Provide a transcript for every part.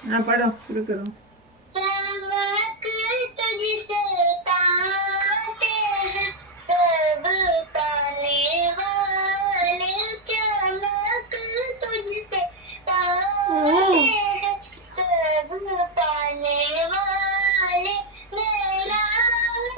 हाँ पढ़ो, शुरू करो। चमक तुझसे पाते हैं सब पाने वाले, चमक तुझसे पाते हैं सब पाने वाले। मेरा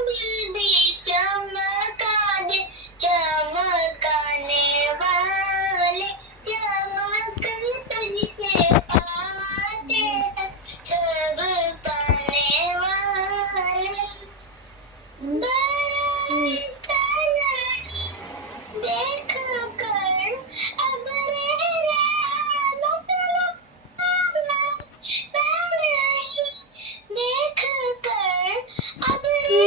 दिल भी चमका दे चमकाने वाले, चमक तुझसे पाते हैं सब पाने वाले। बरसता नहीं देख कर अब रे नहीं देख कर अब रे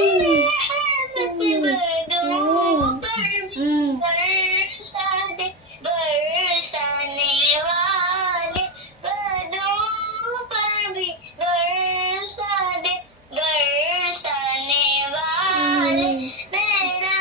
बदों पर भी बरसा दे बरसाने वाले, बदों पर भी बरसा दे बरसाने वाले। मेरा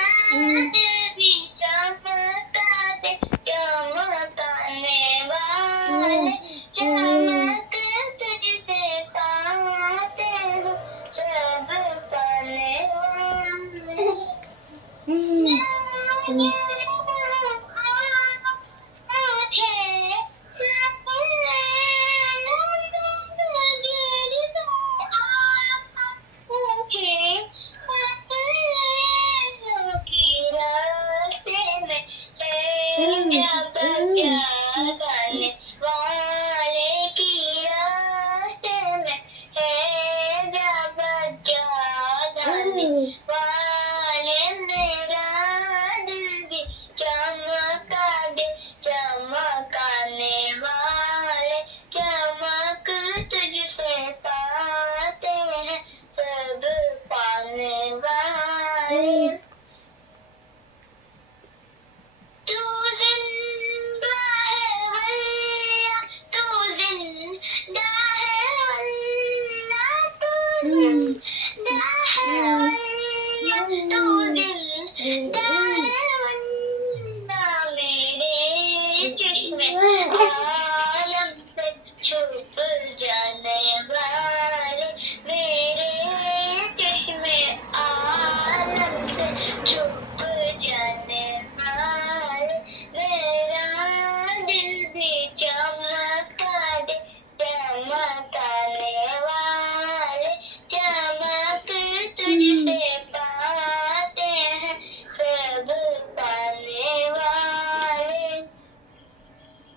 दिल भी चमका दे चमकाने वाले, चमक तुझसे पाते हो सब पाने वाले। गाने वाले की रास्ते में है क्या गाने वाले, मेरा दिल भी चमका दे चमकाने वाले, चमक तुझसे पाते हैं सब पाने वाले। तू जिंदा है वल्ला, तू जिंदा है वल्ला, तू जिंदा है वल्ला, तू जिंदा है वल्ला। मेरे चश्मे आलम से छुप जाने वाले, मेरे चश्मे आलम से छुप जाने वाले। मेरा दिल भी चमका दे चमकाने वाले, चमक तुझसे पाते हैं सब पाने वाले।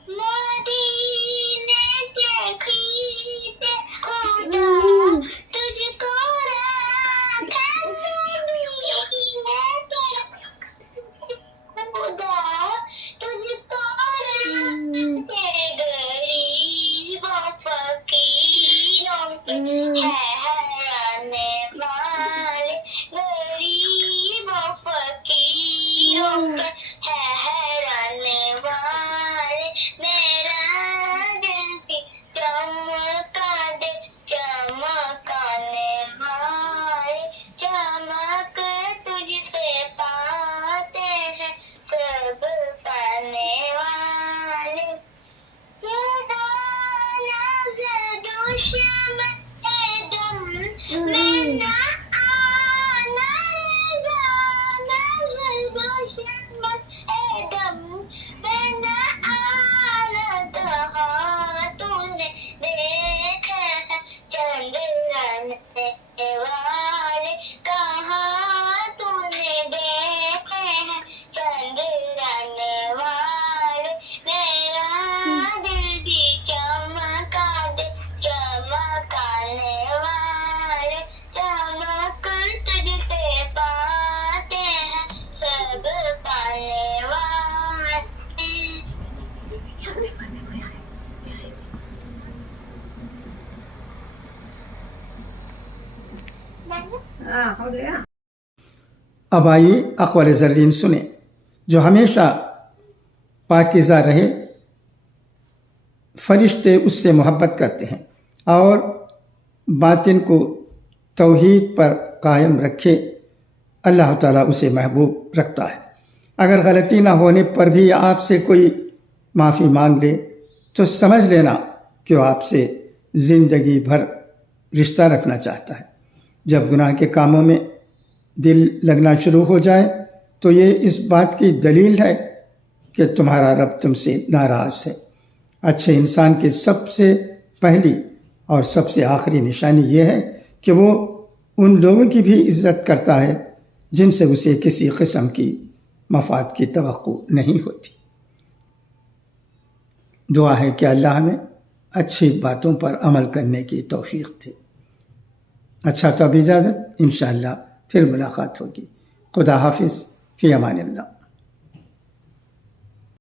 मदीने के खींचे खुदा तुझको राखा, मदीने के खुदा तुझको राखे, गरीबों फकीरों पे हैराने वाले, गरीबों फकीरों पे हैराने वाले। मेरा दिल भी चमका दे चमकाने वाले, चमक तुझसे पाते हैं सब पाने वाले। दुश्मन दम में ना आना रे जाना, दुश्मन दम में ना आना, कहाँ तूने देखा है चंद्रन वाले, कहाँ तूने देखे हैं चंद्रन वाले। मेरा दिल भी चमका दे चमकाने वाले, चमक तुझसे पाते हैं सब पाने वाले। हाँ हो गया। अब आइए अक़वाल ज़र्रीन सुने जो हमेशा पाकीज़ा रहे, फरिश्ते उससे मोहब्बत करते हैं और बातिन को तौहीद पर कायम रखे, अल्लाह ताला उसे महबूब रखता है। अगर गलती ना होने पर भी आपसे कोई माफ़ी मांग ले तो समझ लेना कि वो आपसे ज़िंदगी भर रिश्ता रखना चाहता है। जब गुनाह के कामों में दिल लगना शुरू हो जाए तो ये इस बात की दलील है कि तुम्हारा रब तुमसे नाराज़ है। अच्छे इंसान की सबसे पहली और सबसे आखिरी निशानी ये है कि वो उन लोगों की भी इज़्ज़त करता है जिनसे उसे किसी किस्म की मफाद की तवक्को नहीं होती। दुआ है कि अल्लाह हमें अच्छी बातों पर अमल करने की तौफीक दे। अच्छा, तो अब इजाज़त, इंशाअल्लाह फिर मुलाकात होगी। खुदा हाफिज़, फ़ी अमानिल्लाह।